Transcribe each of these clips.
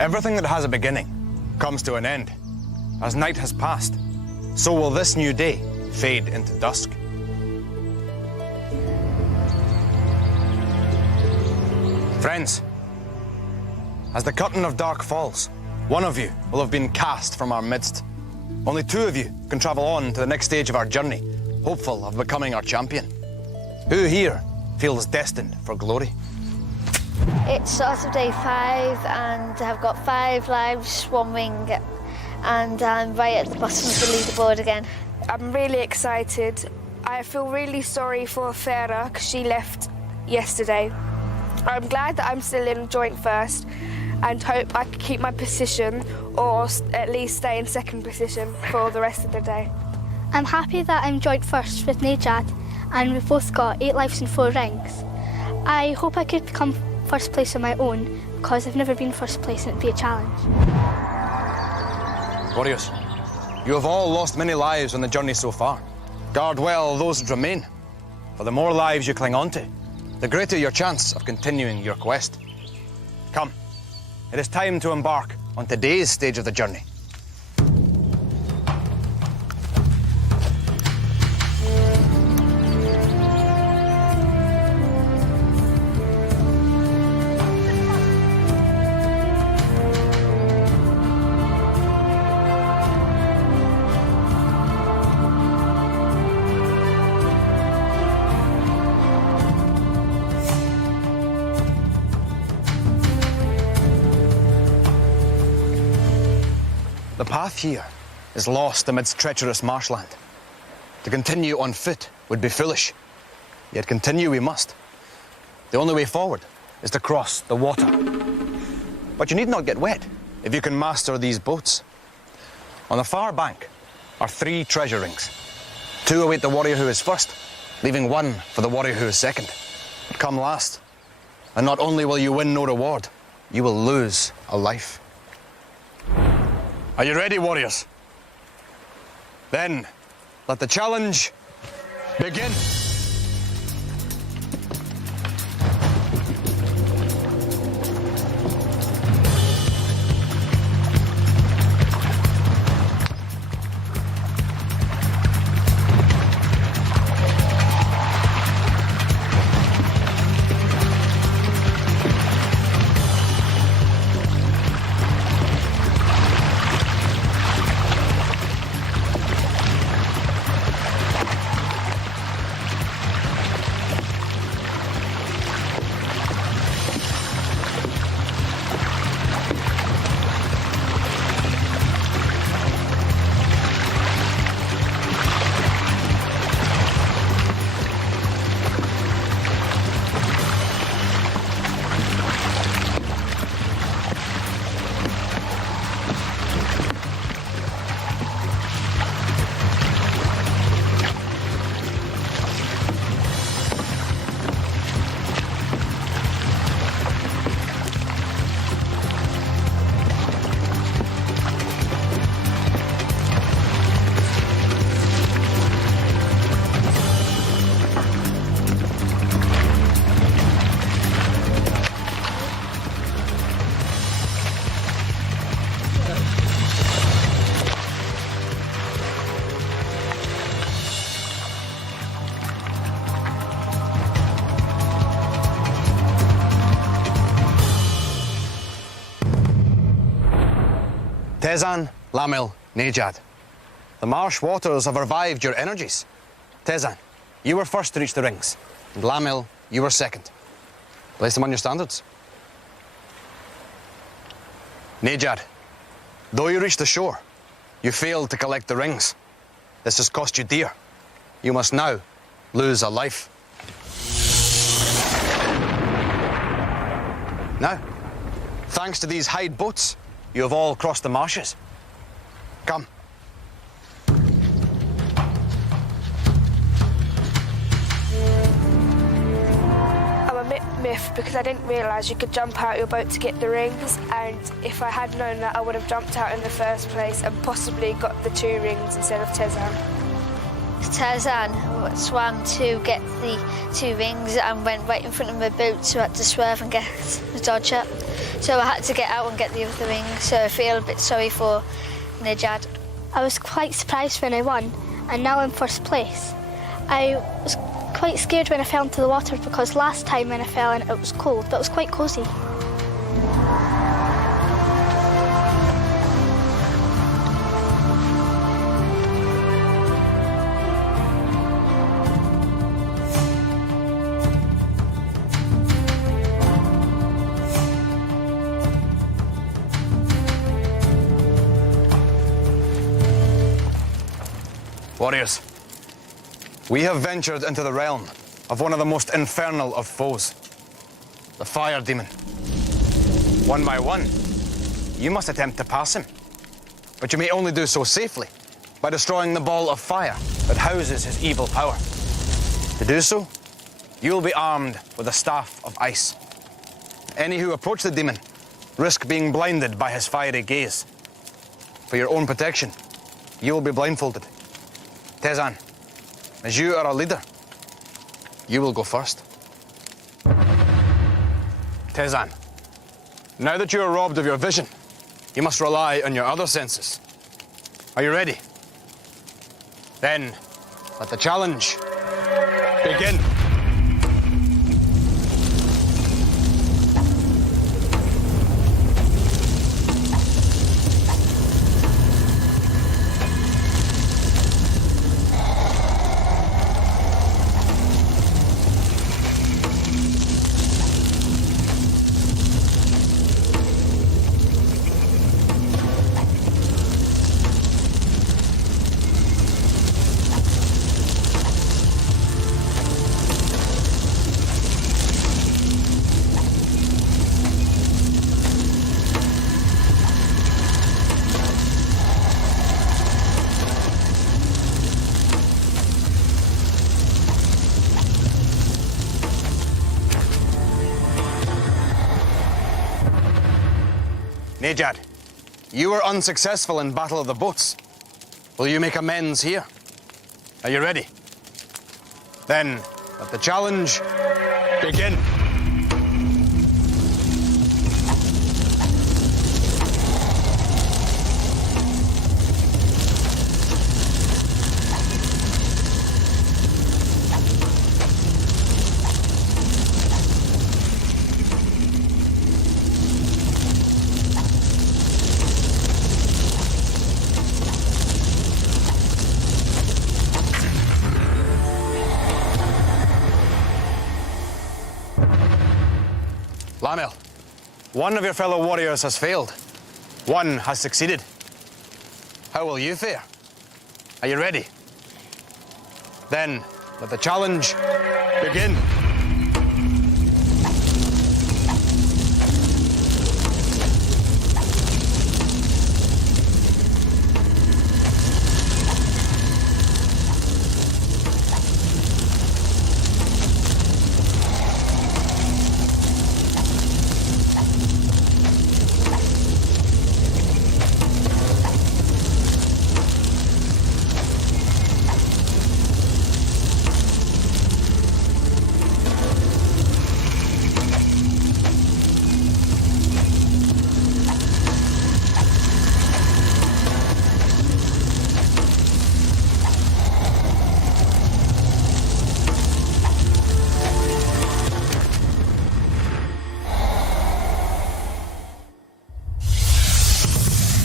Everything that has a beginning comes to an end. As night has passed, so will this new day fade into dusk. Friends, as the curtain of dark falls, one of you will have been cast from our midst. Only two of you can travel on to the next stage of our journey, hopeful of becoming our champion. Who here feels destined for glory? It's sort of day 5 and I've got 5 lives, 1 wing, and I'm right at the bottom of the leaderboard again. I'm really excited. I feel really sorry for Farah because she left yesterday. I'm glad that I'm still in joint first and hope I can keep my position or at least stay in second position for the rest of the day. I'm happy that I'm joint first with Nejad and we've both got 8 lives and 4 rings. I hope I could become first place on my own because I've never been first place and it'd be a challenge. Warriors, you have all lost many lives on the journey so far. Guard well those that remain, for the more lives you cling on to, the greater your chance of continuing your quest. Come, it is time to embark on today's stage of the journey. The path here is lost amidst treacherous marshland. To continue on foot would be foolish, yet continue we must. The only way forward is to cross the water. But you need not get wet if you can master these boats. On the far bank are 3 treasure rings. 2 await the warrior who is first, leaving 1 for the warrior who is second. But come last, and not only will you win no reward, you will lose a life. Are you ready, warriors? Then, let the challenge begin. Tezan, Lamil, Nejad. The marsh waters have revived your energies. Tezan, you were first to reach the rings, and Lamil, you were second. Place them on your standards. Nejad, though you reached the shore, you failed to collect the rings. This has cost you dear. You must now lose a life. Now, thanks to these hide boats, you have all crossed the marshes. Come. I'm a bit miffed because I didn't realise you could jump out your boat to get the rings, and if I had known that, I would have jumped out in the first place and possibly got the 2 rings instead of Tezan. Tarzan swam to get the 2 rings and went right in front of my boat, so I had to swerve and dodge it. So I had to get out and get the other ring, so I feel a bit sorry for Nejad. I was quite surprised when I won, and now I'm first place. I was quite scared when I fell into the water because last time when I fell in it was cold, but it was quite cosy. Warriors, we have ventured into the realm of one of the most infernal of foes, the fire demon. One by one, you must attempt to pass him, but you may only do so safely by destroying the ball of fire that houses his evil power. To do so, you will be armed with a staff of ice. Any who approach the demon risk being blinded by his fiery gaze. For your own protection, you will be blindfolded. Tezan, as you are a leader, you will go first. Tezan, now that you are robbed of your vision, you must rely on your other senses. Are you ready? Then, let the challenge begin. Nejad, you were unsuccessful in Battle of the Boats. Will you make amends here? Are you ready? Then let the challenge begin. Lamel, one of your fellow warriors has failed. One has succeeded. How will you fare? Are you ready? Then let the challenge begin.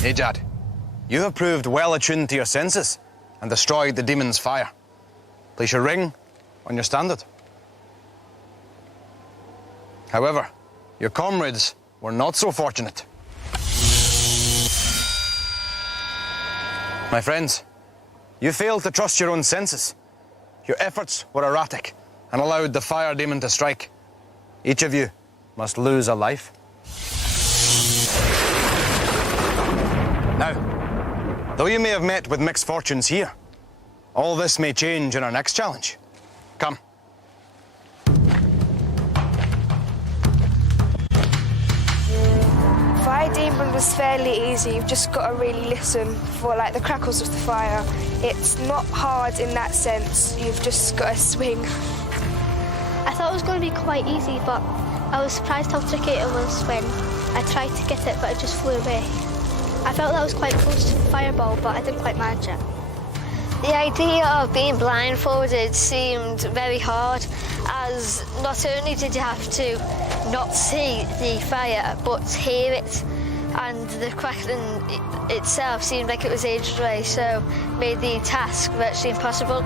Nejad, you have proved well attuned to your senses and destroyed the demon's fire. Place your ring on your standard. However, your comrades were not so fortunate. My friends, you failed to trust your own senses. Your efforts were erratic and allowed the fire demon to strike. Each of you must lose a life. Now, though you may have met with mixed fortunes here, all this may change in our next challenge. Come. demon was fairly easy. You've just got to really listen for like the crackles of the fire. It's not hard in that sense. You've just got to swing. I thought it was going to be quite easy, but I was surprised how tricky it was when I tried to get it, but it just flew away. I felt that I was quite close to Fireball, but I didn't quite manage it. The idea of being blindfolded seemed very hard, as not only did you have to not see the fire, but hear it, and the crackling itself seemed like it was ages away, so made the task virtually impossible.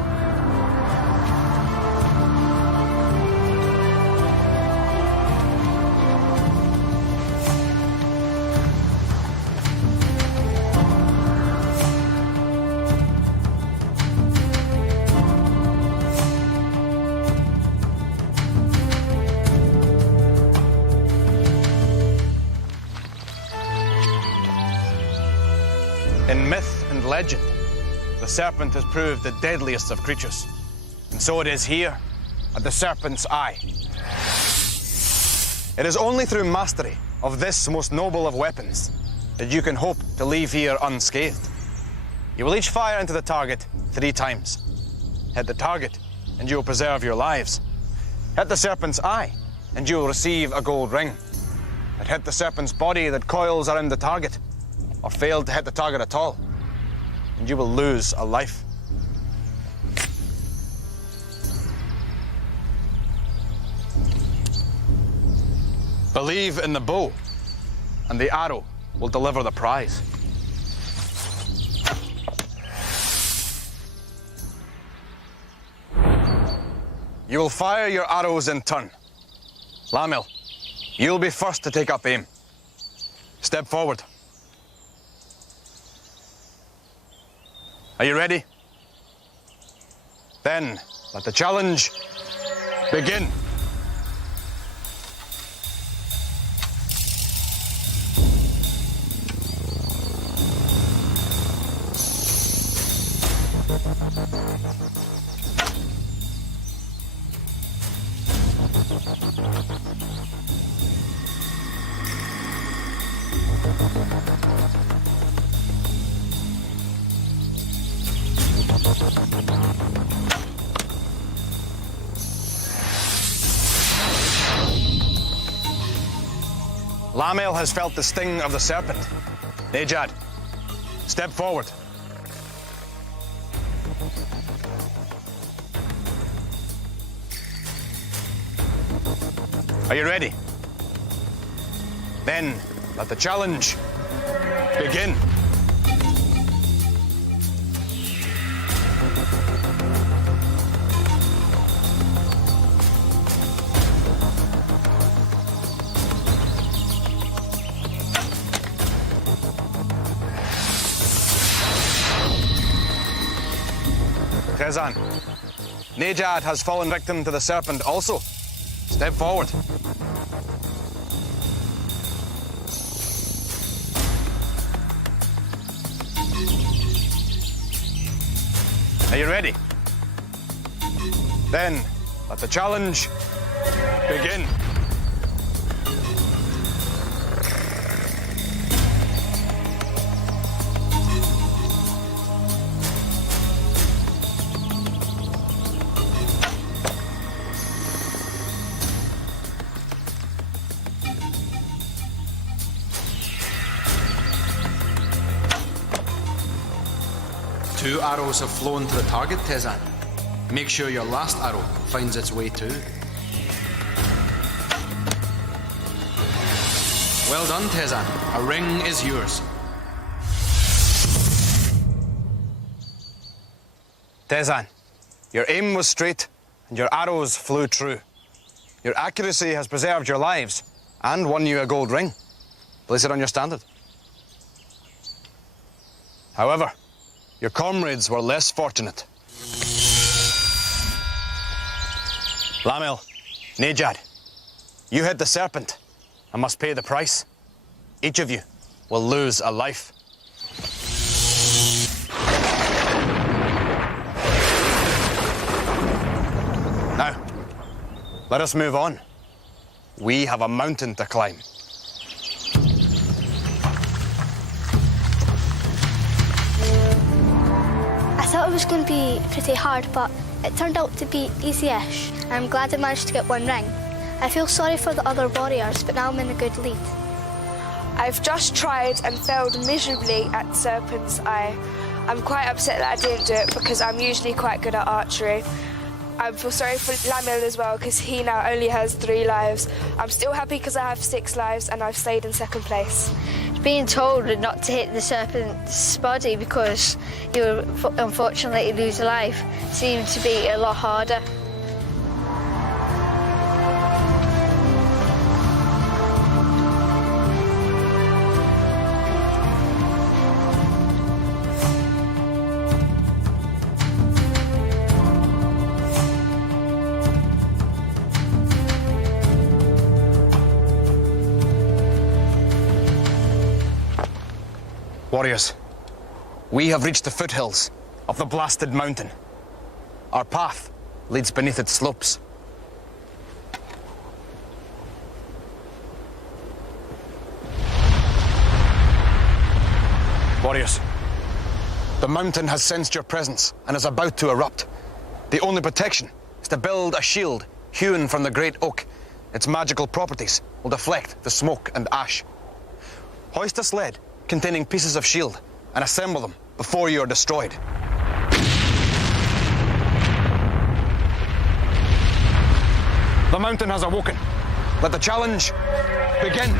In myth and legend, the serpent has proved the deadliest of creatures. And so it is here, at the Serpent's Eye. It is only through mastery of this most noble of weapons that you can hope to leave here unscathed. You will each fire into the target 3 times. Hit the target, and you will preserve your lives. Hit the Serpent's Eye, and you will receive a gold ring. But hit the serpent's body that coils around the target, or fail to hit the target at all, and you will lose a life. Believe in the bow, and the arrow will deliver the prize. You will fire your arrows in turn. Lamil, you'll be first to take up aim. Step forward. Are you ready? Then let the challenge begin. Lamel has felt the sting of the serpent. Nejad, step forward. Are you ready? Then let the challenge begin. Tezan, Nejad has fallen victim to the serpent also. Step forward. Are you ready? Then let the challenge begin. Two arrows have flown to the target, Tezan. Make sure your last arrow finds its way too. Well done, Tezan. A ring is yours. Tezan, your aim was straight and your arrows flew true. Your accuracy has preserved your lives and won you a gold ring. Place it on your standard. However, your comrades were less fortunate. Lamel, Nejad, you hit the serpent and must pay the price. Each of you will lose a life. Now, let us move on. We have a mountain to climb. was going to be pretty hard, but it turned out to be easy-ish. I'm glad I managed to get one ring. I feel sorry for the other warriors, but now I'm in a good lead. I've just tried and failed miserably at Serpent's Eye. I'm quite upset that I didn't do it because I'm usually quite good at archery. I feel sorry for Lamil as well because he now only has 3 lives. I'm still happy because I have 6 lives and I've stayed in 2nd place. Being told not to hit the serpent's body because you will unfortunately lose a life seemed to be a lot harder. Warriors, we have reached the foothills of the blasted mountain. Our path leads beneath its slopes. Warriors, the mountain has sensed your presence and is about to erupt. The only protection is to build a shield hewn from the great oak. Its magical properties will deflect the smoke and ash. Hoist a sled containing pieces of shield and assemble them before you are destroyed. The mountain has awoken. Let the challenge begin.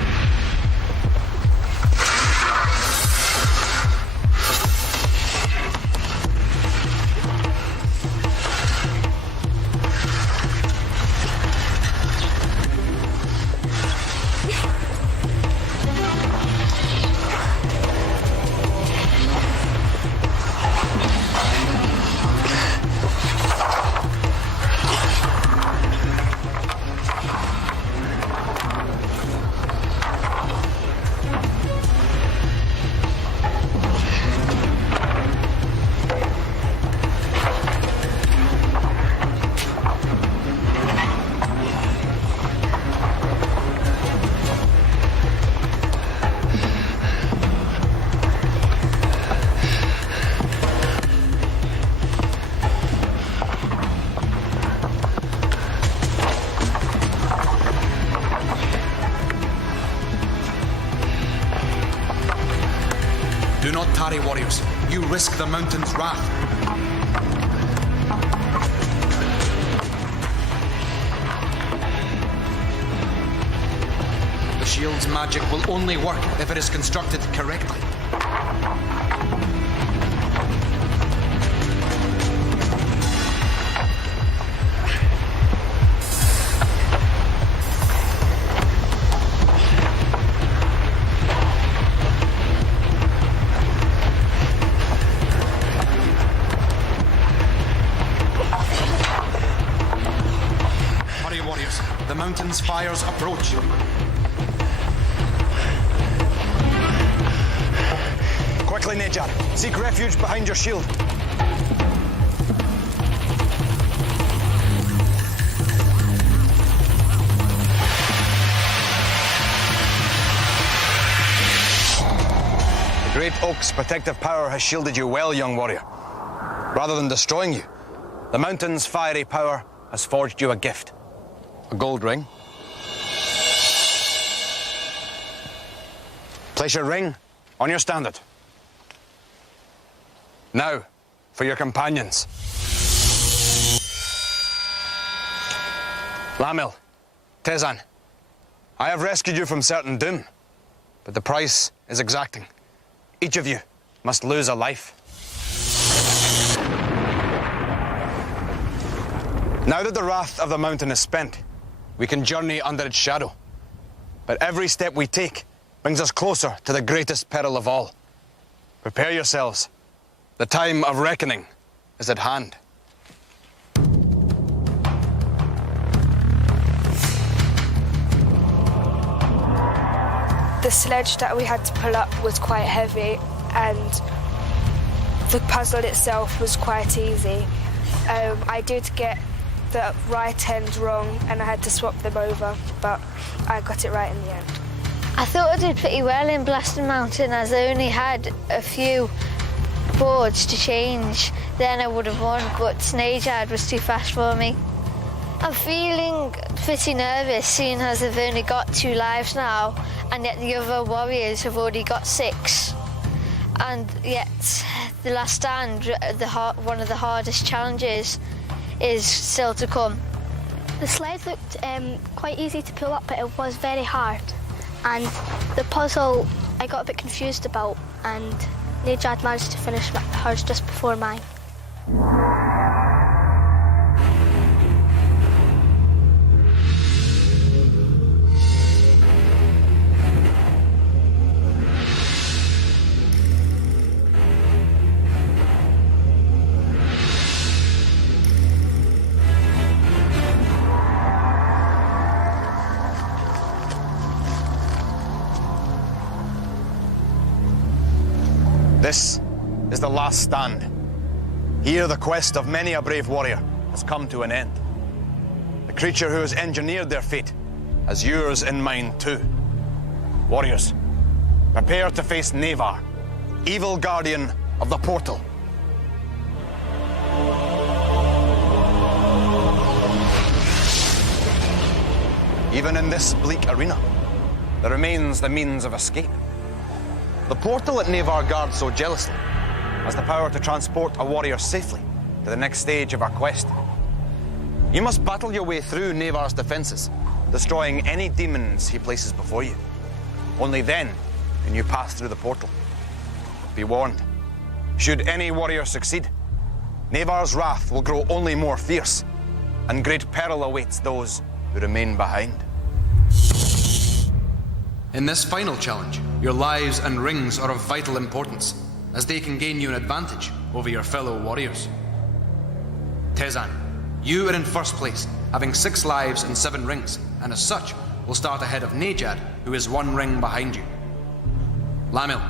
Do not tarry, warriors. You risk the mountain's wrath. The shield's magic will only work if it is constructed correctly. The mountain's fires approach. Quickly, Nejar. Seek refuge behind your shield. The great oak's protective power has shielded you well, young warrior. Rather than destroying you, the mountain's fiery power has forged you a gift. A gold ring. Place your ring on your standard. Now, for your companions. Lamil, Tezan, I have rescued you from certain doom, but the price is exacting. Each of you must lose a life. Now that the wrath of the mountain is spent, we can journey under its shadow. But every step we take brings us closer to the greatest peril of all. Prepare yourselves. The time of reckoning is at hand. The sledge that we had to pull up was quite heavy and the puzzle itself was quite easy. I did get the right end wrong and I had to swap them over, but I got it right in the end. I thought I did pretty well in Blasted Mountain as I only had a few boards to change, then I would have won, but Nejad was too fast for me. I'm feeling pretty nervous, seeing as I've only got 2 lives now, and yet the other warriors have already got 6. And yet, the last stand, one of the hardest challenges, is still to come. The sled looked quite easy to pull up, but it was very hard. And the puzzle I got a bit confused about, and Nejad managed to finish hers just before mine. This is the last stand. Here the quest of many a brave warrior has come to an end. The creature who has engineered their fate has yours in mind too. Warriors, prepare to face Nevar, evil guardian of the portal. Even in this bleak arena, there remains the means of escape. The portal that Nevar guards so jealously has the power to transport a warrior safely to the next stage of our quest. You must battle your way through Nevar's defenses, destroying any demons he places before you. Only then can you pass through the portal. Be warned, should any warrior succeed, Nevar's wrath will grow only more fierce, and great peril awaits those who remain behind. In this final challenge, your lives and rings are of vital importance, as they can gain you an advantage over your fellow warriors. Tezan, you are in first place, having 6 lives and 7 rings, and as such, will start ahead of Nejad, who is 1 ring behind you. Lamil,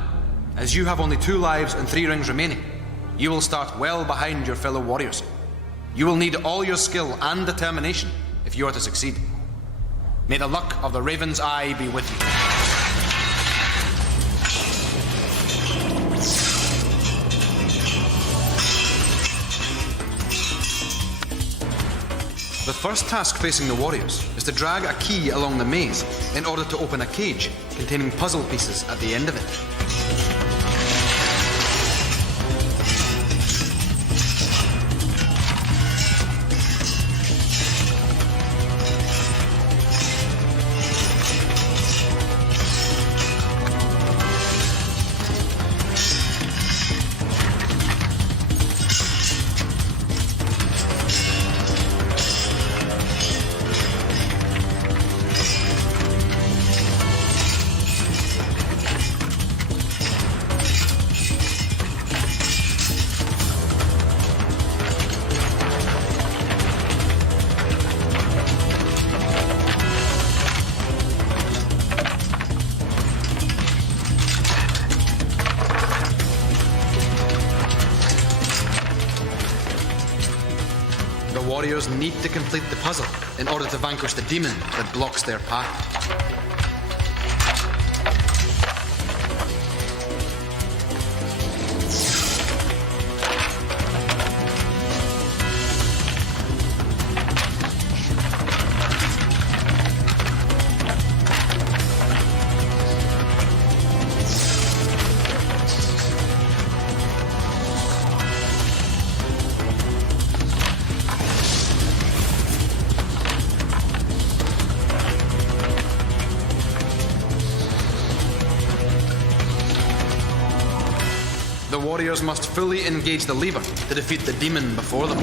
as you have only 2 lives and 3 rings remaining, you will start well behind your fellow warriors. You will need all your skill and determination if you are to succeed. May the luck of the Raven's Eye be with you. The first task facing the warriors is to drag a key along the maze in order to open a cage containing puzzle pieces at the end of it. The warriors need to complete the puzzle in order to vanquish the demon that blocks their path. The warriors must fully engage the lever to defeat the demon before them.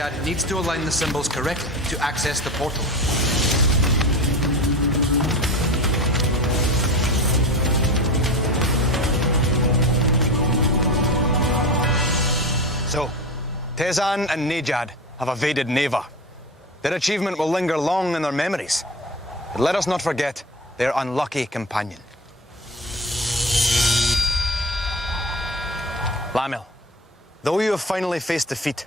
Nejad needs to align the symbols correctly to access the portal. So, Tezan and Nejad have evaded Neva. Their achievement will linger long in their memories. But let us not forget their unlucky companion. Lamil, though you have finally faced defeat,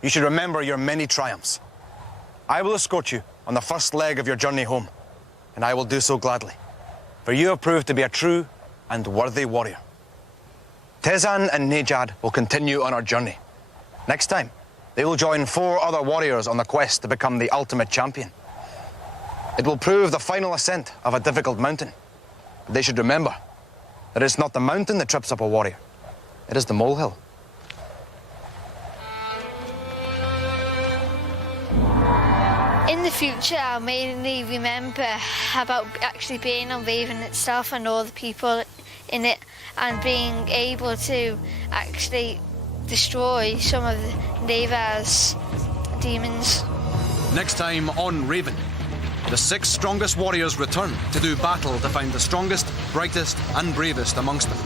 you should remember your many triumphs. I will escort you on the first leg of your journey home, and I will do so gladly, for you have proved to be a true and worthy warrior. Tezan and Nejad will continue on our journey. Next time, they will join 4 other warriors on the quest to become the ultimate champion. It will prove the final ascent of a difficult mountain. But they should remember that it's not the mountain that trips up a warrior. It is the molehill. In the future, I'll mainly remember about actually being on Raven itself and all the people in it, and being able to actually destroy some of Neva's demons. Next time on Raven, the 6 strongest warriors return to do battle to find the strongest, brightest, and bravest amongst them,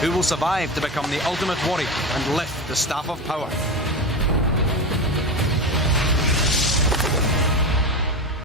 who will survive to become the ultimate warrior and lift the Staff of Power.